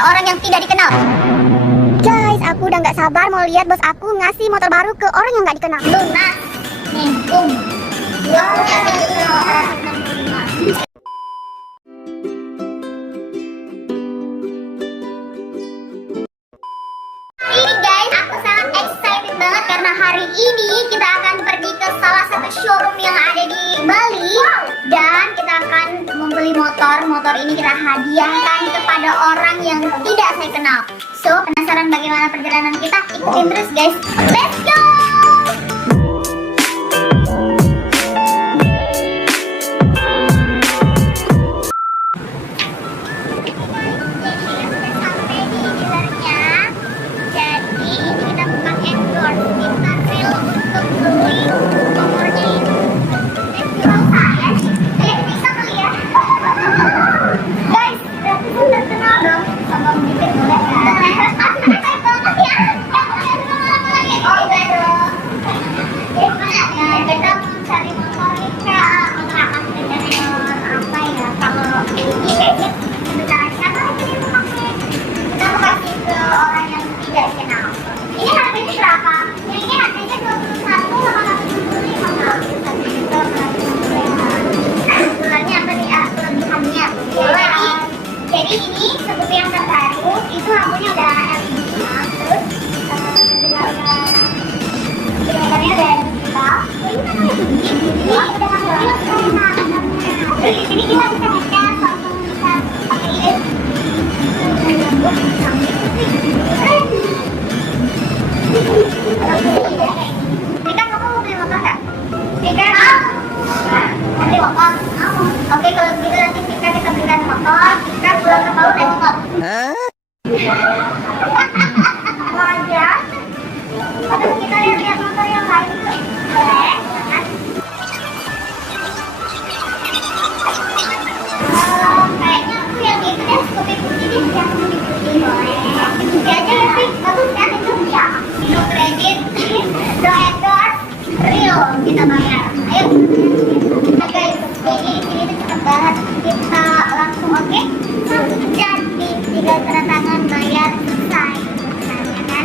kepada orang yang tidak dikenal. Guys, aku udah nggak sabar mau lihat bos aku ngasih motor baru ke orang yang nggak dikenal. Lunas, nih, 2165. Ini guys, aku sangat excited banget karena hari ini kita akan pergi ke salah satu showroom yang ada di Bali. Dan kita akan membeli motor. Motor ini kita hadiahkan kepada orang yang tidak saya kenal. So, penasaran bagaimana perjalanan kita? Ikutin terus guys. Let's go! Jadi ini seperti yang terbaru, itu lampunya udah LED, terus filternya udah digital. Ini udah masuk. Ini kita bisa ngecas, langsung bisa pakai LED. Rika, kamu mau beli motor nggak? Rika, mau beli motor? Oke, kalau begitu nanti kita belikan motor. Kita pulang ke Palu naik motor. Aja. Terus kita lihat motor yang lain tuh. Boleh, kan? Kayaknya aku yang itu deh, kopi putih deh, yang kopi putih boleh. Ini aja ya, Rik. Bagus kan itu ya. No credit, no endorse, real kita bayar. Ayo. Oke, ini tuh cepet banget. Kita langsung oke. Jadi tinggal tanda tangan bayar selesai. Nah, kan?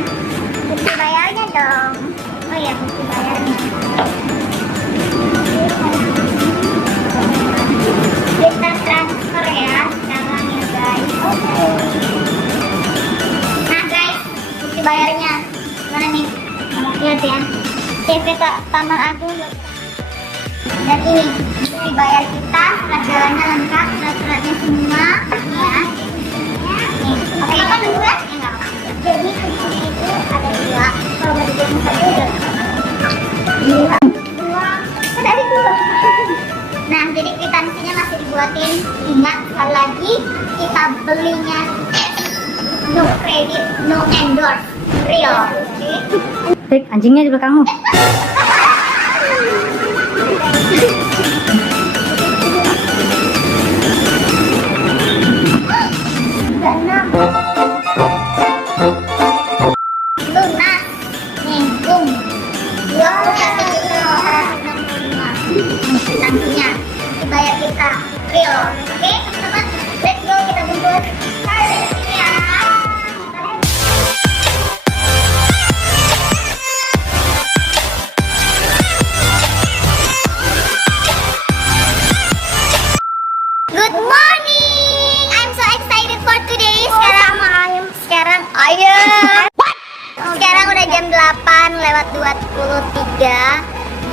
Bukti bayarnya dong. Oh iya, bukti bayarnya. Kita transfer ya sekarang ya guys. Nah guys, bukti bayarnya mana nih? Lihat ya. CV Taman Agung. Dan ini bukti bayar kita, surat jalannya lengkap, surat-suratnya semua ya. Nih, oke, apa dulu ya? Enggak apa. Jadi kunci itu ada dua. Kalau mau dibuang satu udah dua. Kan ada dua. Nah, jadi kwitansinya masih dibuatin. Ingat sekali lagi, kita belinya no credit, no endorse, real. Rik, anjingnya di belakangmu. Lunas, nih, 2165. Kwitansinya dibayar kita real. Oke, teman-teman, let's go, kita bungkus. Hari ini ya. Good morning. I'm so excited for today. Sekarang udah jam 8:23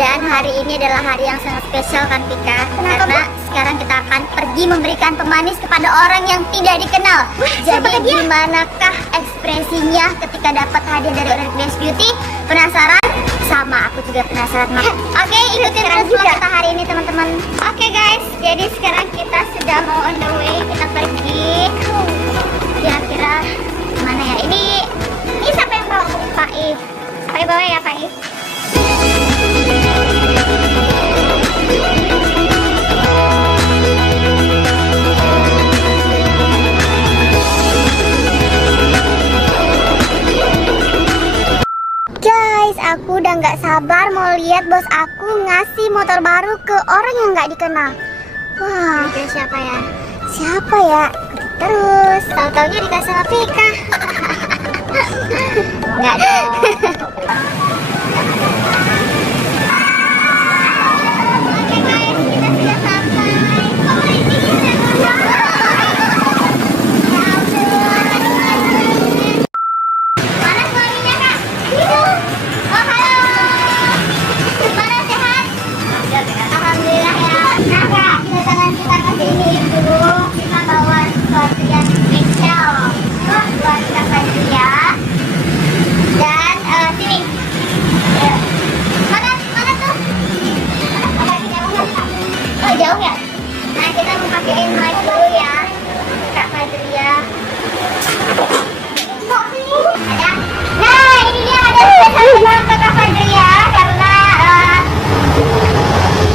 dan hari ini adalah hari yang sangat spesial kan Pika? Karena sekarang kita akan pergi memberikan pemanis kepada orang yang tidak dikenal. Jadi gimanakah ekspresinya ketika dapat hadiah dari Earth Best Beauty? Penasaran? Sama, aku juga penasaran. Oke, ikutin terus vlog kita hari ini teman-teman. Oke guys, jadi sekarang kita sudah mau on the way. Kita pergi. Kira-kira mana ya? Ini siapa yang bawa? Pak I. Pak I bawa ya Pak I. Guys, aku udah nggak sabar mau lihat bos aku ngasih motor baru ke orang yang nggak dikenal. Wah, siapa ya? Siapa ya? Terus tahu-taunya dikasih sama Pika. Enggak dong. Oke guys, kita sudah sampai. Oh, ini kita mana suaminya kak? Itu. Oh halo. Gimana sehat? Alhamdulillah ya. Nah kak, kedatangan kita ke sini itu kita bawa sesuatu yang spesial buat Kak Fajria. Dan sini. Ya. Mana tuh? Ada di jauh nggak? Oh jauh ya? Nah kita mau pakein mic dulu ya, Kak Fajria. Ada. Nah ini dia ada spesial untuk Kak Fajria karena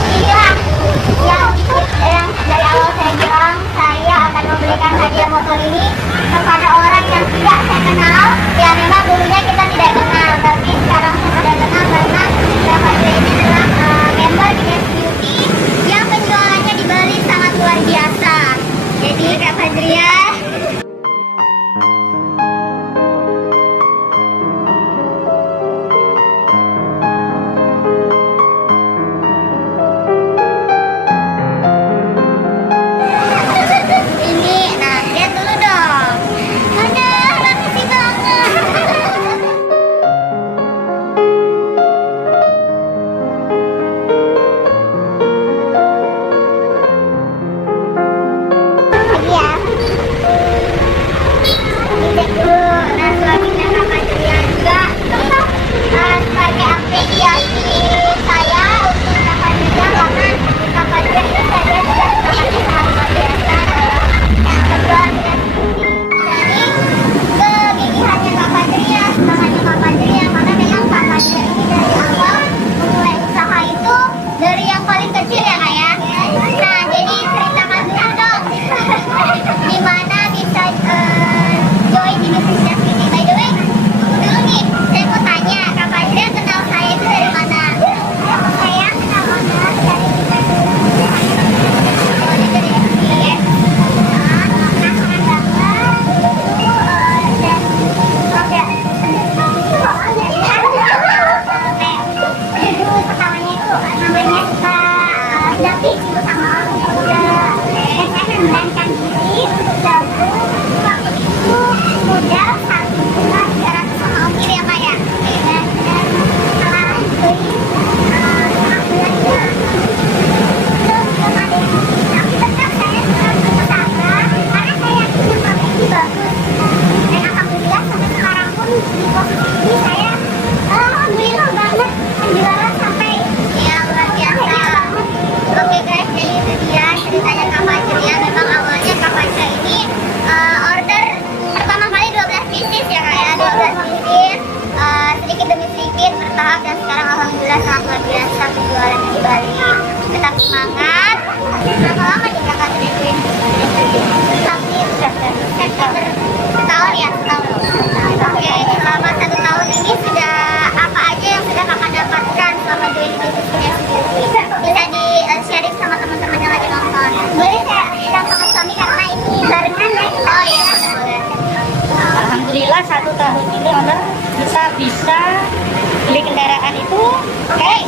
inilah yang dari awal saya bilang saya akan memberikan hadiah motor ini kepada orang yang tidak saya kenal. Ya memang dulunya kita tidak kenal, tapi sekarang saya sudah kenal karena Kak Fajria ini adalah member di SBeauty yang penjualannya di Bali sangat luar biasa. Jadi Kak Fajria ini, nah lihat dulu dong. Aduh, makasih banget. Lagi ya. Dicek dulu. Nah, suaminya Kak Fajria juga sebagai apresiasi saya untuk Kak Fajria karena Kak Fajria ini saya sudah sangat luar biasa dalam jadi kegigihannya Kak Fajria, semangatnya Kak Fajria, karena memang Kak Fajria ini dari awal memulai usaha itu dari yang paling kecil ya kak ya. Nah jadi ceritakan dulu dong gimana bisa join di bisnis ini. By the way dulu nih saya mau tanya, Kak Fajria kenal saya itu dari mana? Saya kenal Ona dari dari FB. Penasaran banget itu dan judul pertamanya itu namanya Kak David sama saya memberanikan diri untuk gabung waktu itu modal 1.300 sama ongkir ya kak ya. Dan setelah beli 5 bulan terus belum ada yang beli, tapi tetap saya terus berusaha karena saya yakin yang produk ini bagus. Dan alhamdulillah sampai sekarang pun di posisi ini saya alhamdulillah banget penjualan sampai ya luar biasa. Oke guys, jadi itu dia ceritanya Kak Fajria. Memang awalnya Kak Fajria ini order pertama kali 12 pieces ya kak ya, 12 pieces sedikit demi sedikit bertahap dan sekarang alhamdulillah sangat luar biasa penjualannya di Bali. Tetap semangat. Berapa lama nih Kak Fajria join September setahun ya, setahun. Oke, selama 1 tahun ini sudah apa aja yang sudah kakak dapatkan selama join di bisnisnya SBeauty? Bisa di-sharing sama teman-teman yang lagi nonton. Boleh saya bilang sama suami karena ini barengan ya? Oh iya, boleh. Alhamdulillah 1 tahun ini owner kita bisa beli kendaraan itu. Hey,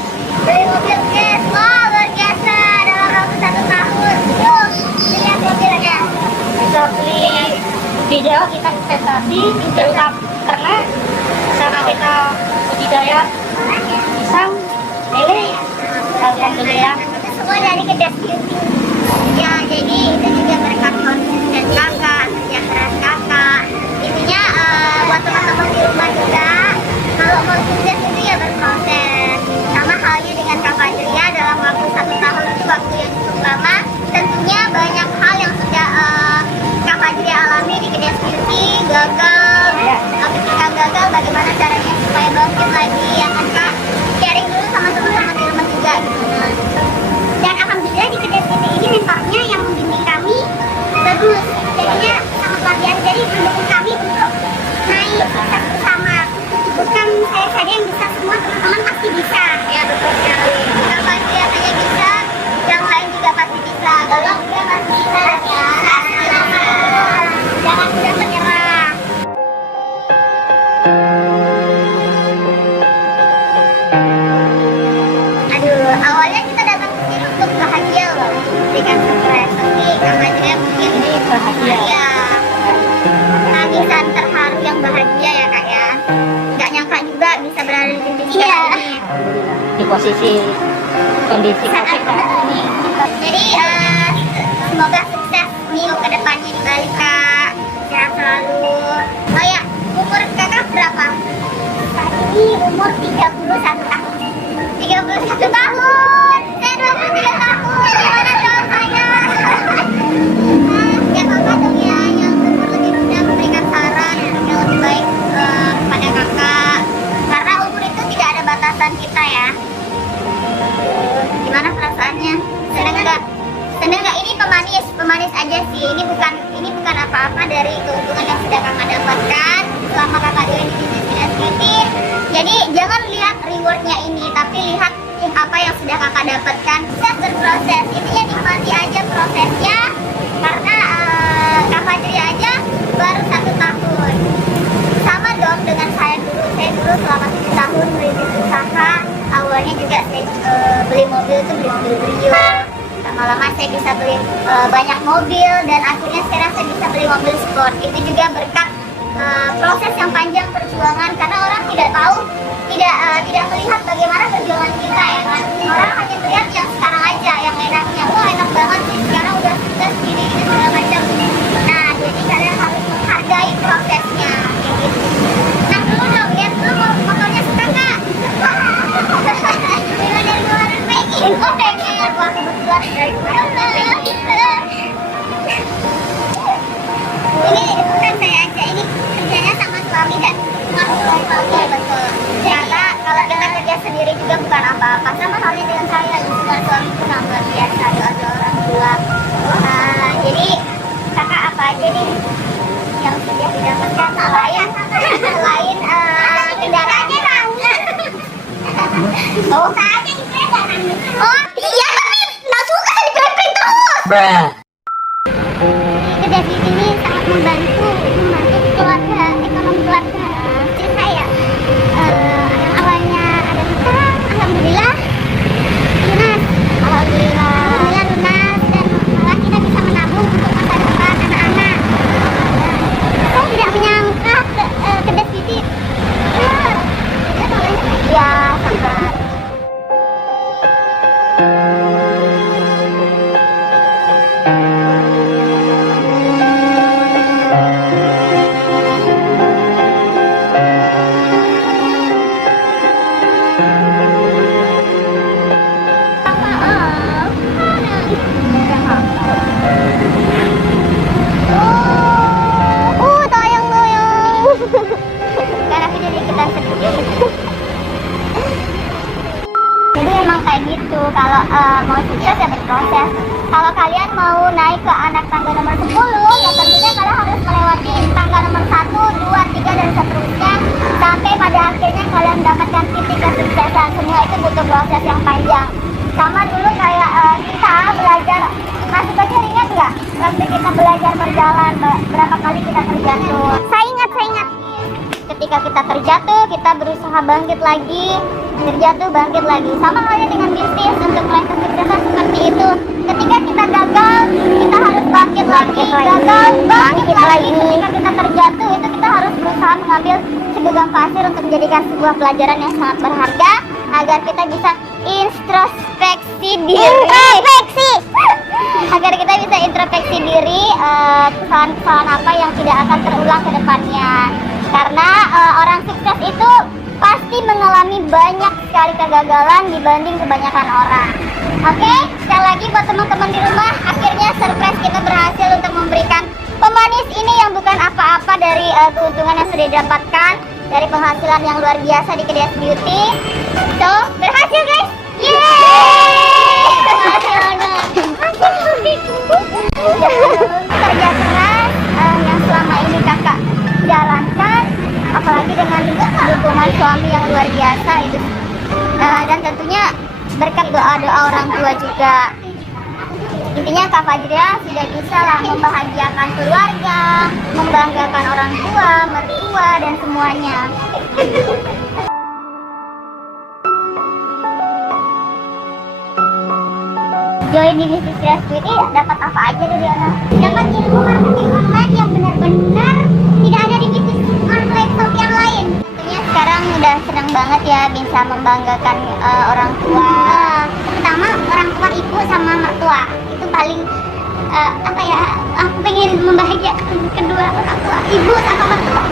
beli mobil cash, wah luar biasa dalam waktu 1 tahun. Tuh, lihat mobilnya. Bisa beli video, kita investasi terutama karena sama kita budidaya pisang lele. Alhamdulillah Itu semua dari Kedas Beauty. Ya, jadi itu juga berkat konsisten kakak, kerja keras kakak. Intinya buat teman-teman di rumah juga, kalau mau sukses itu ya berproses. Sama halnya dengan Kak Fajria dalam waktu 1 tahun itu waktu yang cukup lama. Tentunya banyak hal yang sudah Kak Fajria alami di Kedas Beauty, gagal. Ketika gagal, bagaimana caranya supaya bangkit lagi ya kan Kak? Sharing dulu sama teman-teman di rumah juga gitu. Dan alhamdulillah di Kedas Beauty ini mentornya yang membimbing kami bagus. Jadinya sangat luar biasa. Jadi mendukung kami untuk naik bersama. Bukan saya saja yang bisa, semua teman-teman pasti bisa. Ya betul sekali. Kak Fajria saja bisa, yang lain juga pasti bisa. Kalau dia pasti bisa ya. stres, tapi Kak Fajria mungkin Ini bahagia. ya tangisan terharu yang bahagia ya Kak ya. Nggak nyangka juga bisa berada di titik ini. Di posisi kondisi Saat COVID kan. ini. Jadi semoga sukses Mio ke depannya di Bali Kak. Sehat selalu. Oh ya, umur Kakak berapa? Saat ini umur 31 tahun. 31 tahun. Saya 23 tahun. Gimana dong saya? Ya Kakak dong ya yang umur lebih muda memberikan saran yang lebih baik kepada Kakak. Karena umur itu tidak ada batasan kita ya. Gimana perasaannya? Seneng nggak? Seneng nggak? Ini pemanis aja sih. Ini bukan apa-apa dari keuntungan yang sudah Kakak dapatkan selama Kakak join di bisnis Venus Beauty. Jadi jangan lihat rewardnya ini, tapi lihat apa yang sudah Kakak dapatkan. Bisa berproses. Intinya nikmati aja prosesnya. Karena Kak Fajri aja baru 1 tahun. Sama dong dengan saya dulu. Saya dulu selama 7 tahun merintis usaha. Awalnya juga saya beli mobil itu beli mobil Brio. Lama-lama saya bisa beli banyak mobil dan akhirnya sekarang saya bisa beli mobil sport. Itu juga berkat proses yang panjang perjuangan karena orang tidak tahu, tidak melihat bagaimana perjuangan kita ya kan. Orang hanya melihat yang sekarang aja, yang enaknya. Wah enak banget sih sekarang udah sukses gini segala macam. Nah jadi kalian harus menghargai prosesnya kayak gitu. Nah dulu dong, lihat dulu motornya suka nggak? Bila dari luar pengen, oh pengen. Wah kebetulan dari luar pengen. Ini bukan saya aja, ini kerjanya sama suami dan suami betul. Karena kalau kita kerja sendiri juga bukan apa-apa. Sama halnya dengan saya, lingkungan suami pun luar biasa. Ada orang tua. Jadi kakak apa aja nih yang sudah didapatkan selain kendaraannya tahu. Oh saja dipelekan. Oh iya tapi nggak suka dipelekan terus. Kerja di sini sangat membantu keluarga, ekonomi keluarga. Jadi saya yang awalnya ada hutang, alhamdulillah lunas, alhamdulillah lunas dan malah kita bisa menabung untuk masa depan anak-anak. Saya tidak menyangka kerja di sini. Ya sangat. Karena jadi kita sedih. Jadi emang kayak gitu. Kalau mau sukses ya berproses. Kalau kalian mau naik ke anak tangga nomor 10, ya tentunya kalian harus melewati tangga nomor 1, 2, 3 dan seterusnya sampai pada akhirnya kalian mendapatkan titik kesuksesan. Semua itu butuh proses yang panjang. Sama dulu kayak kita belajar, masih kecil ingat nggak? Waktu kita belajar berjalan, berapa kali kita terjatuh? Saya ingat. Ketika kita terjatuh, kita berusaha bangkit lagi, terjatuh, bangkit lagi. Sama halnya dengan bisnis, untuk meraih kesuksesan seperti itu. Ketika kita gagal, kita harus bangkit lagi. Gagal, bangkit lagi. Ketika kita terjatuh, itu kita harus berusaha mengambil segenggam pasir untuk menjadikan sebuah pelajaran yang sangat berharga agar kita bisa introspeksi diri. Agar kita bisa introspeksi diri, kesalahan-kesalahan apa yang tidak akan terulang ke depannya. Karena orang sukses itu pasti mengalami banyak sekali kegagalan dibanding kebanyakan orang. Oke, sekali lagi buat teman-teman di rumah, akhirnya surprise kita berhasil untuk memberikan pemanis ini yang bukan apa-apa dari keuntungan yang sudah didapatkan dari penghasilan yang luar biasa di Kedai Beauty. So, berhasil guys! Yeay! Kerja keras yang selama ini kakak jalankan, apalagi dengan dukungan suami yang luar biasa itu, dan tentunya berkat doa-doa orang tua juga. Intinya Kak Fajria sudah bisa lah membahagiakan keluarga, membanggakan orang tua, mertua dan semuanya. join di bisnis Creativity dapat apa aja dari Ona? Dapat ilmu marketing online yang benar-benar tidak ada di bisnis online shop yang lain. Tentunya sekarang udah senang banget ya bisa membanggakan orang tua, terutama orang tua ibu sama mertua. Itu paling apa ya, aku pengen membahagiakan kedua orang tua, ibu sama mertua.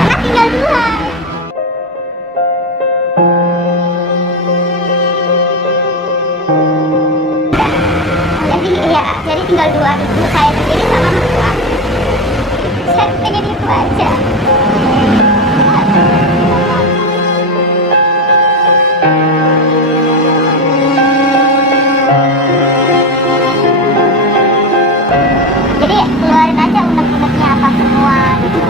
Karena tinggal dua. Jadi tinggal dua, ibu saya sendiri sama mertua. Saya pengen itu aja. Jadi keluarin aja unek-uneknya apa semua gitu.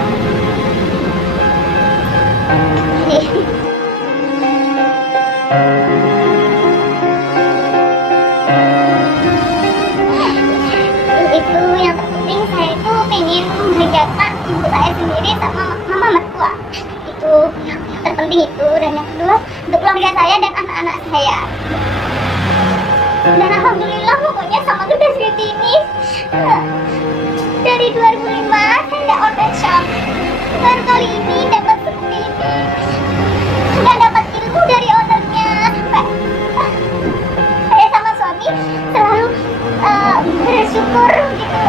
Itu yang terpenting, saya itu pengen membahagiakan ibu saya sendiri sama mama mertua. Itu yang terpenting itu. Dan yang kedua untuk keluarga saya dan anak-anak saya. Dan alhamdulillah pokoknya sama Gede Beauty ini dari 2005 saya udah online shop, baru kali ini dapat seperti ini dan dapat ilmu dari ownernya. Sampai saya sama suami selalu bersyukur gitu.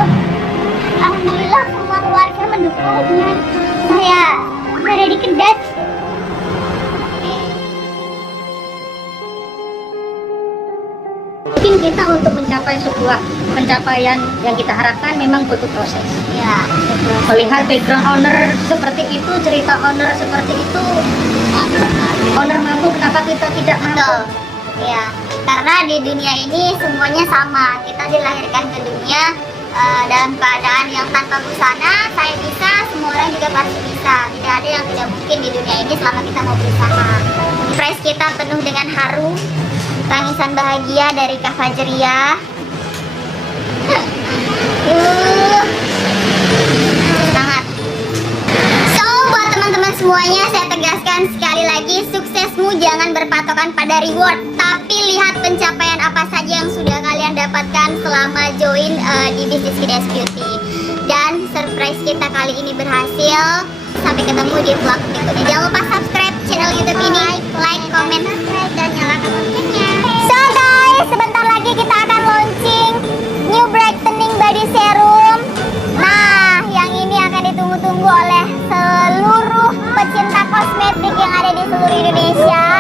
Alhamdulillah semua keluarga mendukung dengan saya berada di Kedas. Mungkin kita untuk mencapai sebuah pencapaian yang kita harapkan memang butuh proses. Ya, Melihat background owner seperti itu, cerita owner seperti itu, owner mampu, kenapa kita tidak mampu? betul. Ya, karena di dunia ini semuanya sama. Kita dilahirkan ke dunia dalam keadaan yang tanpa busana. Saya bisa, semua orang juga pasti bisa. Tidak ada yang tidak mungkin di dunia ini selama kita mau berusaha. Surprise kita penuh dengan haru, tangisan bahagia dari Kak Fajria. Semangat. So, buat teman-teman semuanya, saya tegaskan sekali lagi, suksesmu jangan berpatokan pada reward, tapi lihat pencapaian apa saja yang sudah kalian dapatkan selama join di bisnis Kedas Beauty. Dan surprise kita kali ini berhasil. Sampai ketemu di vlog berikutnya. Jangan lupa subscribe channel YouTube ini, like, comment, dan nyalakan loncengnya. So guys, sebentar lagi kita akan launching new brightening body serum. Nah, yang ini akan ditunggu-tunggu oleh seluruh pecinta kosmetik yang ada di seluruh Indonesia.